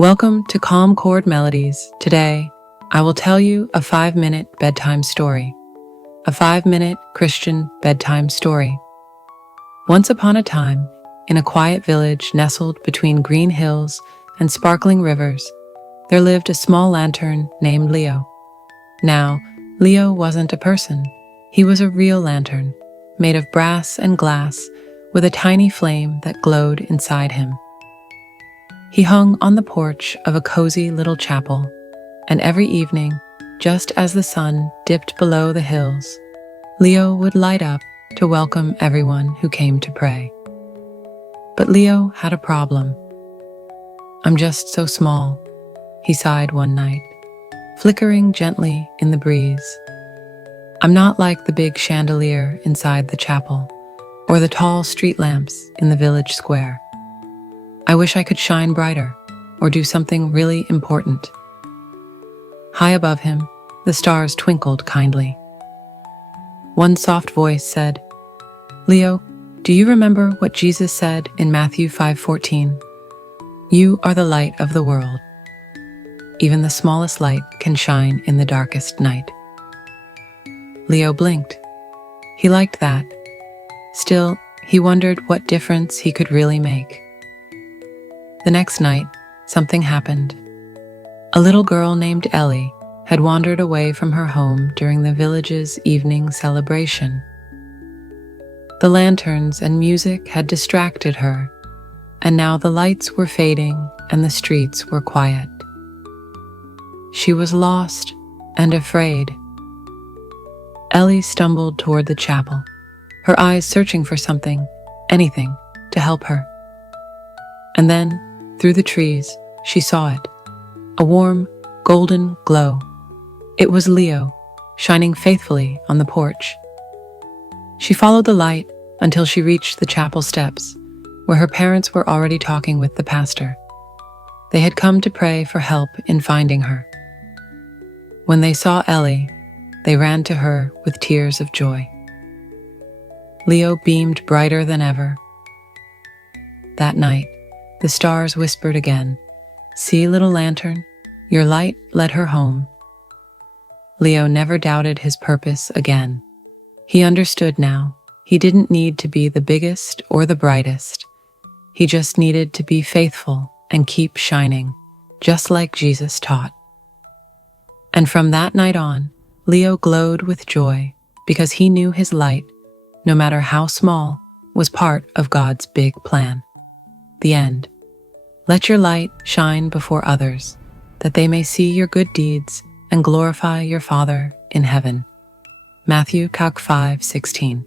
Welcome to Calm Chord Melodies. Today, I will tell you a 5-minute bedtime story. A 5-minute Christian bedtime story. Once upon a time, in a quiet village nestled between green hills and sparkling rivers, there lived a small lantern named Leo. Now, Leo wasn't a person. He was a real lantern, made of brass and glass, with a tiny flame that glowed inside him. He hung on the porch of a cozy little chapel, and every evening, just as the sun dipped below the hills, Leo would light up to welcome everyone who came to pray. But Leo had a problem. "I'm just so small," he sighed one night, flickering gently in the breeze. "I'm not like the big chandelier inside the chapel, or the tall street lamps in the village square. I wish I could shine brighter, or do something really important." High above him, the stars twinkled kindly. One soft voice said, "Leo, do you remember what Jesus said in Matthew 5:14? You are the light of the world. Even the smallest light can shine in the darkest night." Leo blinked. He liked that. Still, he wondered what difference he could really make. The next night, something happened. A little girl named Ellie had wandered away from her home during the village's evening celebration. The lanterns and music had distracted her, and now the lights were fading and the streets were quiet. She was lost and afraid. Ellie stumbled toward the chapel, her eyes searching for something, anything, to help her. And then, through the trees, she saw it, a warm, golden glow. It was Leo, shining faithfully on the porch. She followed the light until she reached the chapel steps, where her parents were already talking with the pastor. They had come to pray for help in finding her. When they saw Ellie, they ran to her with tears of joy. Leo beamed brighter than ever. That night, the stars whispered again, "See, little lantern, your light led her home." Leo never doubted his purpose again. He understood now. He didn't need to be the biggest or the brightest. He just needed to be faithful and keep shining, just like Jesus taught. And from that night on, Leo glowed with joy because he knew his light, no matter how small, was part of God's big plan. The end. Let your light shine before others, that they may see your good deeds and glorify your Father in heaven. Matthew 5:16.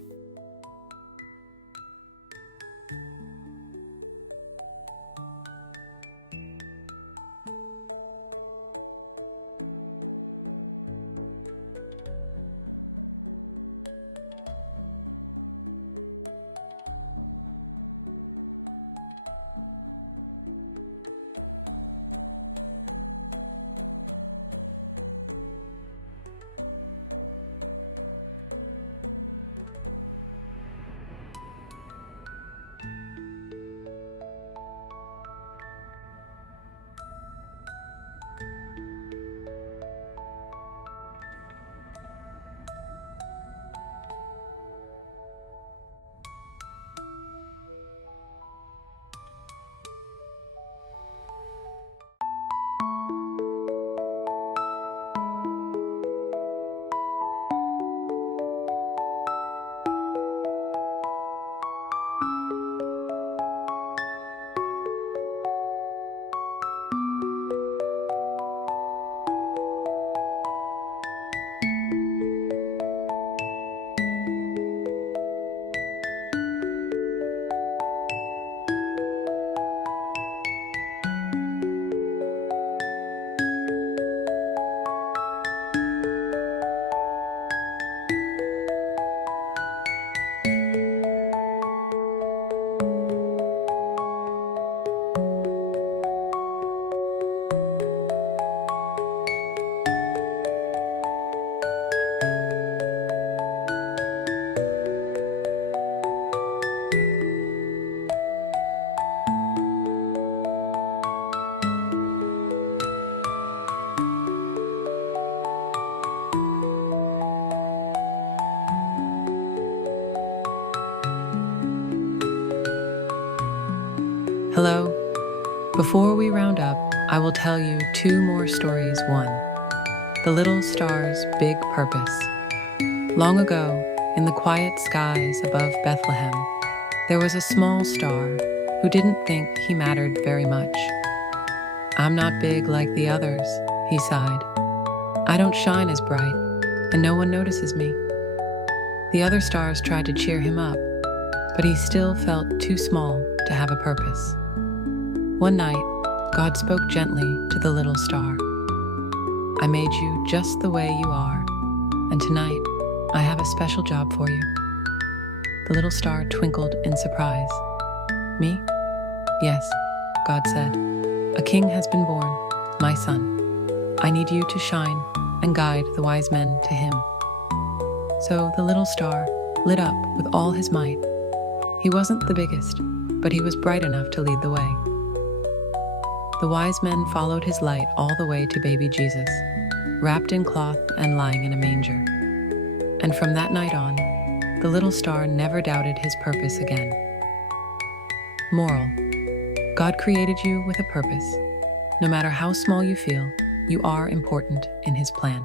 Hello. Before we round up, I will tell you two more stories. One, the little star's big purpose. Long ago, in the quiet skies above Bethlehem, there was a small star who didn't think he mattered very much. "I'm not big like the others," he sighed. "I don't shine as bright, and no one notices me." The other stars tried to cheer him up, but he still felt too small to have a purpose. One night, God spoke gently to the little star. "I made you just the way you are, and tonight I have a special job for you." The little star twinkled in surprise. "Me?" "Yes," God said. "A king has been born, my son. I need you to shine and guide the wise men to him." So the little star lit up with all his might. He wasn't the biggest, but he was bright enough to lead the way. The wise men followed his light all the way to baby Jesus, wrapped in cloth and lying in a manger. And from that night on, the little star never doubted his purpose again. Moral: God created you with a purpose. No matter how small you feel, you are important in His plan.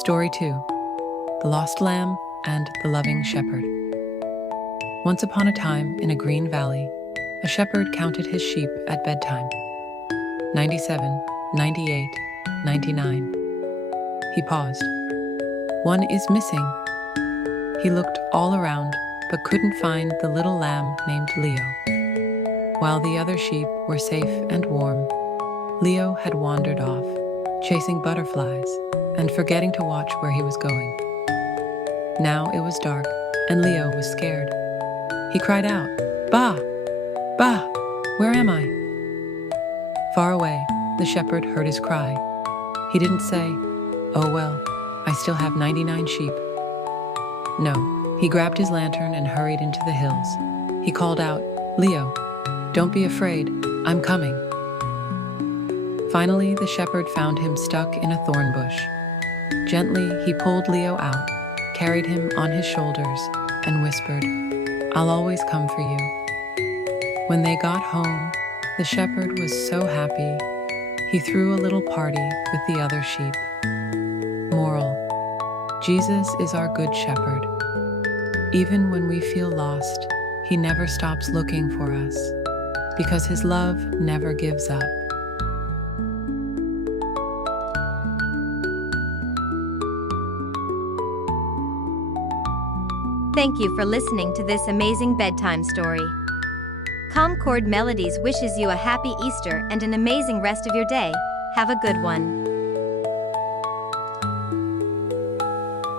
Story 2. The Lost Lamb and the Loving Shepherd. Once upon a time, in a green valley, a shepherd counted his sheep at bedtime. 97, 98, 99. He paused. "One is missing." He looked all around, but couldn't find the little lamb named Leo. While the other sheep were safe and warm, Leo had wandered off, chasing butterflies and forgetting to watch where he was going. Now it was dark, and Leo was scared. He cried out, "Bah! Bah! Where am I?" Far away, the shepherd heard his cry. He didn't say, "Oh well, I still have 99 sheep." No, he grabbed his lantern and hurried into the hills. He called out, "Leo, don't be afraid, I'm coming." Finally, the shepherd found him stuck in a thorn bush. Gently, he pulled Leo out, carried him on his shoulders, and whispered, "I'll always come for you." When they got home, the shepherd was so happy, he threw a little party with the other sheep. Moral: Jesus is our good shepherd. Even when we feel lost, He never stops looking for us, because His love never gives up. Thank you for listening to this amazing bedtime story. Calm Chord Melodies wishes you a happy Easter and an amazing rest of your day. Have a good one.